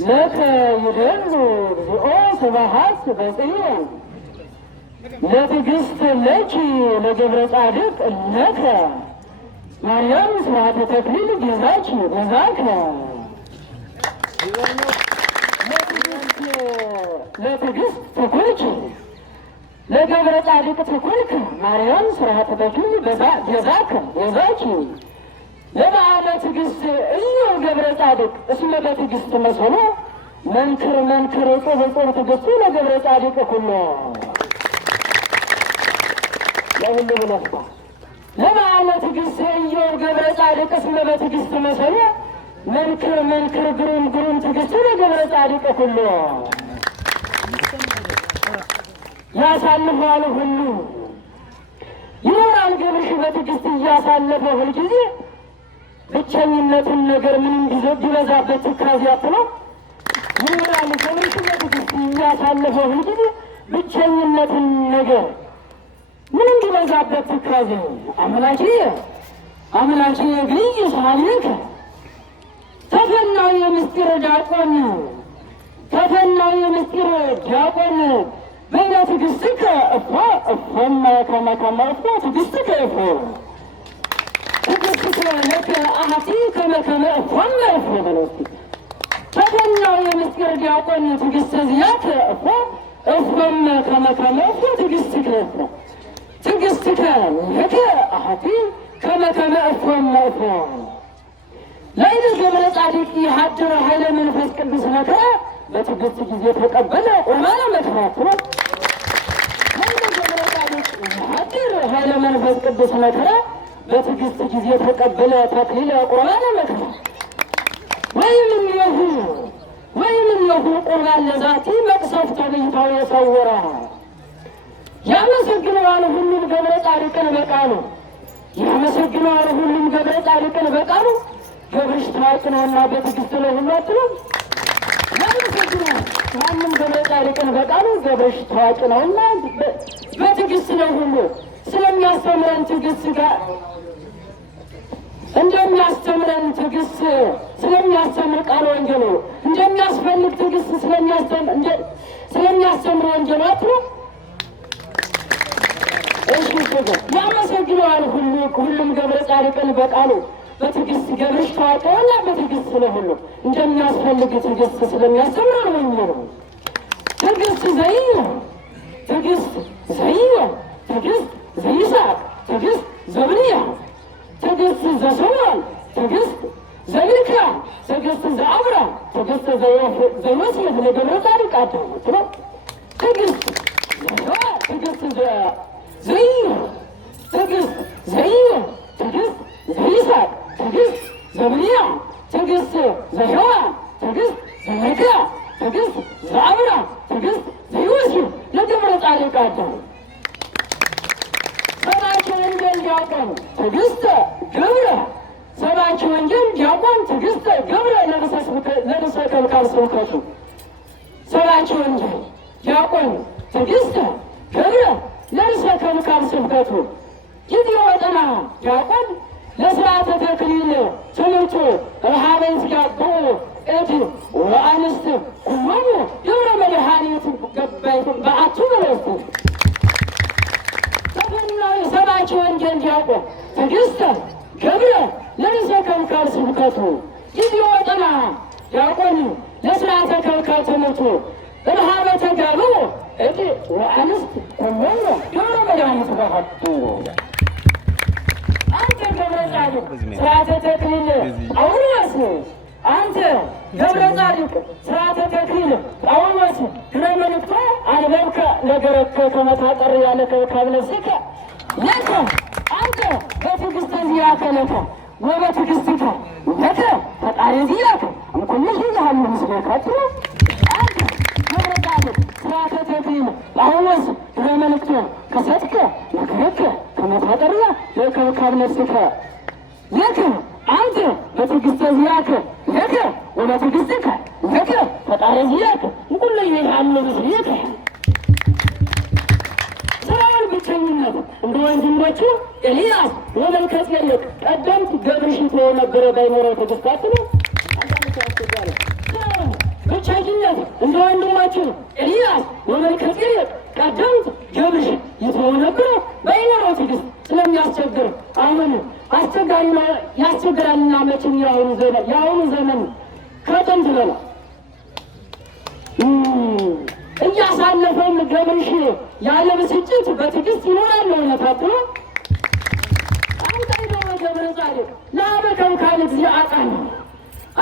ለከ ይደሉ እግዚኦ ስብሐት በጽዮን ለትዕግሥት ለኪ ለገብረ ጻድቅ ለከ ማርያም ስርዓተ ተክሊል ቤዛኪ ቤዛከ ለትዕግሥት ትኩልኪ ለገብረ ጻድቅ ትኩልክ ማርያም ስርዓተ ተክሊል ቤዛከ ቤዛኪ ለበዓለ ትዕግሥት እዩ ገብረ ጻድቅ እስመ በትዕግሥት መሰሎ መንክር መንክር እጹብ እጹብ ትዕግሥቱ ለገብረ ጻድቅ ኩሎ ለሁሉ ብለስባ ለበዓለ ትዕግሥት እዩ ገብረ ጻድቅ እስመ በትዕግሥት መሰሎ መንክር መንክር ግሩም ግሩም ትዕግሥቱ ለገብረ ጻድቅ ኩሎ ያሳልፈዋል ሁሉ ይኖራል ገብርሽ በትዕግሥት እያሳለፈ ሁልጊዜ ብቸኝነትን ነገር ምንም ቢበዛበት ትካዜ አትለው ይኖራል ገብርሽ በትዕግሥት እያሳለፈ ሁልጊዜ ብቸኝነትን ነገር ምንም ቢበዛበት ትካዜ አምላኬ አምላኬ ግይ ሳልክ ተፈናው የምስጢር ዲያቆን ተፈናው የምስጢር ዲያቆን በይነ ትዕግሥትከ እፎ እፎመ ከመ ከመ እፎ ትዕግሥትከ እፎ ትዕግሥትከ ለከ አሐቲ ከመ ከመ እፎመ እፎ በለው እስኪ ተፈናው የምስጢር ዲያቆን ትዕግሥተ ዚአከ እፎ እፎመ ከመ ከመ እፎ ትዕግሥትከ እፎ ትዕግሥትከ ለከ አሐቲ ከመ ከመ እፎመ እፎ ለይነ ገብረ ጻድቅ ይሃድር ኃይለ መንፈስ ቅዱስ መከራ በትዕግሥት ጊዜ ተቀበለ ቁርባነ መከራት ነው። ለይነ ገብረ ጻድቅ ይሃድር ኃይለ መንፈስ ቅዱስ መከራ በትዕግሥት ጊዜ ተቀበለ ተክሊለ ቁርባነ መከራት ወይም እነሆ ቁርባን ለዛቲ መቅሰፍተ ብይታው የሰወረ ያመሰግነዋል ሁሉም ገብረ ጻድቅን በቃሉ ያመሰግነዋል ሁሉም ገብረ ጻድቅን በቃሉ ገብርሽ ታዋቂ ነውና በትዕግሥት ለሁሉ አትሉም ያመሰግነዋል ማንም ገብረ ጻድቅን በቃሉ ገብርሽ ታዋቂ ነውና በትዕግሥት ለሁሉ ስለሚያስተምረን ትዕግሥት ጋር እንደሚያስተምረን ትዕግሥት ስለሚያስተምር ቃል ወንጌሉ እንደሚያስፈልግ ትዕግሥት ስለሚያስተምር ወንጌሉ አትሉም እሺ ያመሰግነዋል ሁሉም ገብረ ጻድቅን በቃሉ በትዕግሥት ገብርሽ ታዋቂ ነውና በትዕግሥት ስለሁሉ እንደሚያስፈልግ ትዕግሥት ስለሚያስተምር ነው የሚለው ትዕግሥት ዘይዮ ትዕግሥት ዘይዮ ትዕግሥት ዘይሳቅ ትዕግሥት ዘብንያ ትዕግሥት ዘሰሎን ትዕግሥት ዘሚልካ ትዕግሥት ዘአብራ ትዕግሥት ዘዮሴፍ ለገብረ ጻድቅ አዳሙት ነው ትዕግሥት ትዕግሥት ዘይዮ ትዕግሥት ዘይዮ ትዕግሥት ዘይሳቅ ትዕግሥት ዘብንያ ትዕግሥት ዘሔዋን ትዕግሥት ዘሚልካ ትዕግሥት ዘአብራ ትዕግሥት ዘዮሴፍ ለገብረ ጻድቅ አዳሙት ሰባኪ ወንጌል ዲያቆን ትዕግሥተ ገብረ ሰባኪ ወንጌል ዲያቆን ትዕግሥተ ገብረ ለርዕሰ ከልካል ስብከቱ ሰባኪ ወንጌል ዲያቆን ትዕግሥተ ገብረ ለርዕሰ ከልካል ስብከቱ ጊዜው ወጠና ዲያቆን ለሥርዓተ ተክሊል ትምህርቱ ረሃበን ሲያብኡ እድ ወአንስት ኩሎሙ ደብረ መድኃኒት ገባይቱ በአቱ በለስቱ ተፈናዊ ሰባኪ ወንጌል ዲያቆን ትዕግሥተ ገብረ ለርዕሰ ከልካል ስብከቱ ጊዜው ወጠና ዲያቆን ለሥርዓተ ከልካል ትምህርቱ ረሃበ ተጋብኡ እድ ወአንስት ኩሎሙ ደብረ መድኃኒት በአቱ አንተ ገብረ ጻድቅ ሥርዓተ ተክሊል ጳውሎስ አንተ ገብረ ጻድቅ ሥርዓተ ተክሊል ጳውሎስ ድረ መልእክቶ አንበብከ ነገረከ ከመ ታጠር ያለከ ካብነፍስከ ለከ አንተ በትዕግሥተ ዚአከ ለከ ወበትዕግሥትከ ለከ ፈጣሪ ዚአከ እምኩልህ ይዛሃሉ ምስሌከ አትለው አንተ ገብረ ጻድቅ ሥርዓተ ተክሊል ጳውሎስ ድረ መልእክቶ ከሰትከ ነገረከ ከመ ታጠር ያለከ ካብነፍስከ ለከ አንተ በትዕግሥተ ዚአከ ለከ ወበትዕግሥትከ ለከ ፈጣሪ ዚአከ እምኩልህ ይዛሃሉ ምስሌከ ስራውን ብቸኝነት እንደ ወንድሞቹ ኤልያስ ወመልከጼዴቅ ቀደምት ገብርሽ ትለው ነበረ ባይኖረው ትዕግሥት አትለው እንደ ወንድማችን ኤልያስ ወመልከጼዴቅ ቀደምት ገብርሽ ይተው ነበር በይኖረው ትዕግስት ስለሚያስቸግር አሁን አስቸጋሪ ያስቸግራልና መቼም የአሁኑ ዘመን ከጥንት በላ እያሳለፈም ገብርሽ ያለ ብስጭት በትዕግስት ይኖራል። እውነታት ነው። አንቀይዶ ገብረ ጻድቅ ለሀበ ከብካል እግዚእ አቃና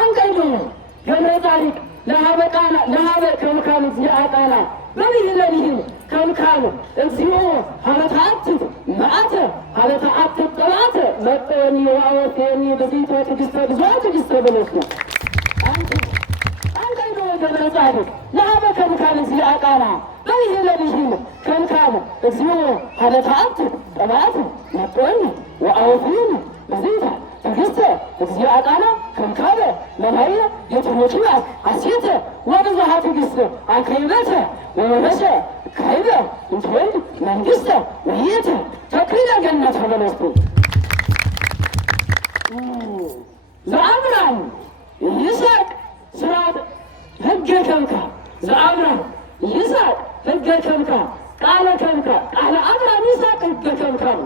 አንቀይዶ ገብረ ጻድቅ ለሀበ ከብካል እግዚእ አቃና በብሂለኒህም ከብካል እግዚኦ ሀበተአትት መዓተ ሀበተአትት ጠላተ መጠወኒ ወአወፌኒ በፊተ ትዕግስተ ብዙኃ ትዕግስተ በለስ ነው። አንቀይዶ ገብረ ጻድቅ ለሀበ ከብካል እግዚእ አቃና በብሂለኒህም ከብካል እግዚኦ ሀበተአትት ጠላተ መጠወኒ ወአወፌኒ በፊተ ትዕግስተ እግዚእ አቃና ከብካለ መናየ የትሞችና ሐሴተ ወብዙኃ ትዕግስት አክሊበተ ወወረሰ ካይበ እንትወልድ መንግሥተ ወይእተ ተክሊለ ገነተ በለስቱ ዘአብርሃም ይስሐቅ ሥርዓተ ሕገ ከብካብ ዘአብርሃም ይስሐቅ ሕገ ከብካብ ቃለ ከብካብ ቃለ አብርሃም ይስሐቅ ሕገ ከብካብ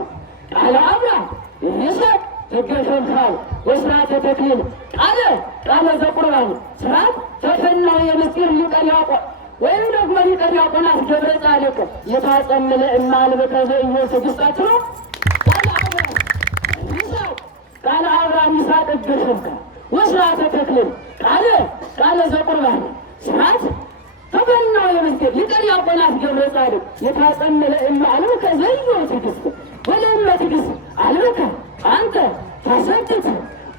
ቃለ አብርሃም ይስሐቅ ሕገ ከብካብ ወሥርዓተ ተክሊል ቃለ ዘቁርባን ሥርዓት ተፈናው የምስጢር ሊቀ ዲያቆን ወይም ደግሞ ሊቀ ዲያቆናት ገብረ ጻድቅ የታጸምለ እማልበከ ዘኢዮብ ትዕግሥታችሁ ነው። ቃለ አብርሃም ይስሐቅ ሕገ ከብካብ ወሥርዓተ ተክሊል ቃለ ዘቁርባን ሥርዓት ተፈናው የምስጢር ሊቀ ዲያቆናት ገብረ ጻድቅ የታጸምለ እማልበከ ዘኢዮብ ትዕግሥት ወለእመ ትዕግሥት አልበከ አንተ ታሰትት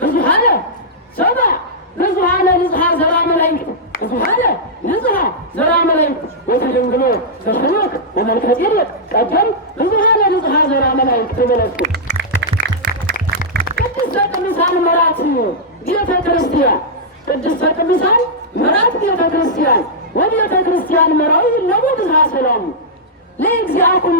ብዙኃነ ሰብአ ብዙኃነ ንጽሐ ዘራ መላእክት ብዙኃነ ንጽሐ ዘራ መላእክት ወተደንግሎ በሄኖክ ወመልከጼዴቅ ቀደም ብዙኃነ ንጽሐ ዘራ መላእክት በለስቱ ቅድስተ ቅዱሳን መራት ቤተ ክርስቲያን ቅድስተ ቅዱሳን መራት ቤተ ክርስቲያን ወቤተ ክርስቲያን መራዊ ለሞትሃ ሰላሙ ለእግዚአ ኩሉ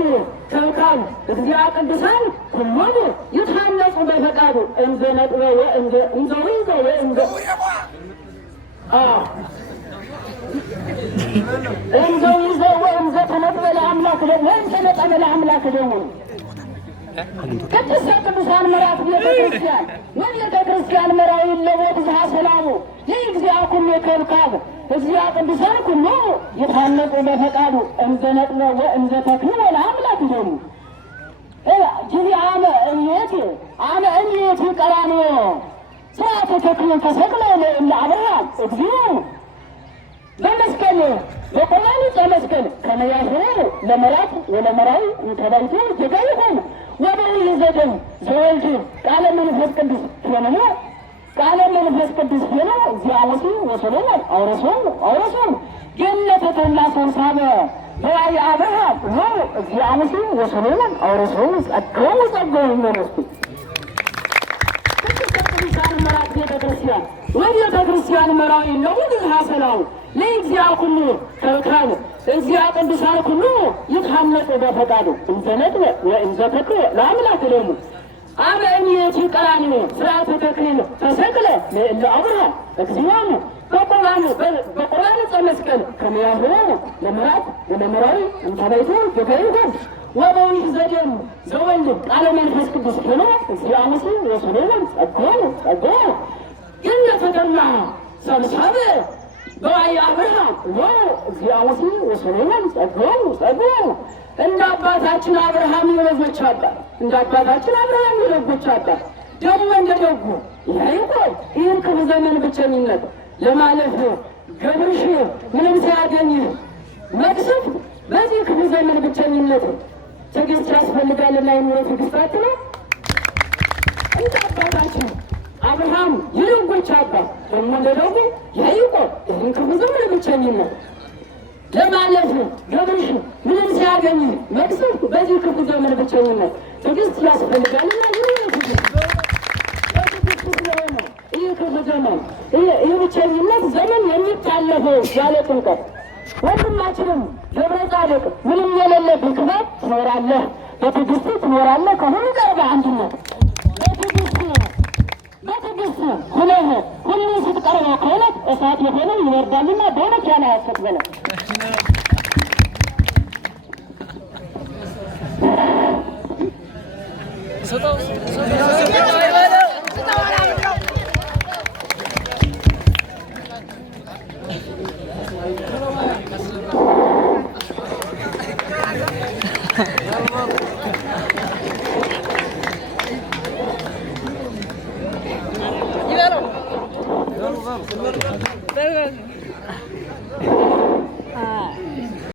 ከብካብ እግዚአ ቅዱሳን ኩሎሙ ይትሃነጹ በፈቃዱ እንዘ ነጥበ ወእንዘ ወይዘ ወእንዘ እንዘ ወይዘ ወእንዘ ተነጥበ ለአምላክ ወእንዘ ነጠበ ለአምላክ ደሙ ቅድስተ ቅዱሳን መራት ቤተ ክርስቲያን ወቤተ ክርስቲያን መራዊ ለሞትሃ ሰላሙ ለእግዚአ ኩሉ ከብካብ እግዚአ ቅዱሳን ኩሉ ይትሃነጹ በፈቃዱ እንዘ ነጥበ ወእንዘ ተክሊለ ለአምላክ ደሙ ጊዜ አመ እምኔት ቀራንዮ ሥርዓተ ተክሊል ተሰቅለ ለአብርሃም እግዚኦ በመስቀል በቁርባን ዘመስቀል ከመ ያህሩ ለመራት ወለመራዊ እንተባይቶ ጌታ ይሆን ወበይ ዘደም ዘወልድ ቃለ መንፈስ ቅዱስ ሆነሞ ቃለ መንፈስ ቅዱስ ሆነ እግዚአብሔር ወሰለና አውረሶም ገነተ ተላሰው ሳበ በላይ አብርሃም ነው እግዚአብሔር ወሰለና አውረሶም ጸጋው ይመረስቱ ቅዱሳን መራት ቤተ ክርስቲያን ወቤተ ክርስቲያን መራዊ ነው ሐሰላው ለእግዚአ ኩሉ ከብካብ እግዚአ ቅዱሳን ኩሉ ይትሃነጹ በፈቃዱ እንዘ ነጥበ ወእንዘ ተክሊለ ለአምላክ ደሙ አመ እምኔት ቀራንዮ ሥርዓተ ተክሊል ተሰቅለ ለአብርሃም እግዚኦሙ በቁርባን ዘመስቀል ከመ ያህሩ ለመራት ወለመራዊ እንተባይቶ ጌታ ይሆን ወበይ ዘደም ዘወልድ ቃለ መንፈስ ቅዱስ ሆኖ እግዚአብሔር ወሰለና ጸጋው ገነተ ተላ ሰብሳበ በላይ አብርሃም ነው እግዚአብሔር ወሰለና ጸጋው እንደ አባታችን አብርሃም የበጎች አባት እንደ አባታችን አብርሃም የበጎች አባት ደግሞ እንደ ደጉ ያዕቆብ ይህን ክፉ ዘመን ብቸኝነት ለማለፍ ገብርሽ ምንም ሳያገኝ መቅሰፍ በዚህ ክፉ ዘመን ብቸኝነት ትዕግስት ያስፈልጋልና የኑሮ ትዕግስት ነው። እንደ አባታችን አብርሃም የደጎች አባት ደግሞ እንደ ደጉ ያዕቆብ ይህን ክፉ ዘመን ብቸኝነት ለማለፍ ገብርሽ ምንም ሳያገኝ መቅሰፍ በዚህ ክፉ ዘመን ብቸኝነት ትዕግስት ያስፈልጋልና ይህ ክፉ ዘመን ይህ ብቸኝነት ዘመን የሚታለፈው ያለ ጭንቀት ወንድማችንም ገብረ ጻድቅ ምንም የሌለብህ ክፋት ትኖራለህ፣ በትዕግስት ትኖራለህ። ከሁሉ ጋር በአንድነት በትዕግስት ሁነህ ሁሉ ስትቀርበው ከእውነት እሳት የሆነ ይወርዳልና በእውነት ያን አያሰት በለ Vamos.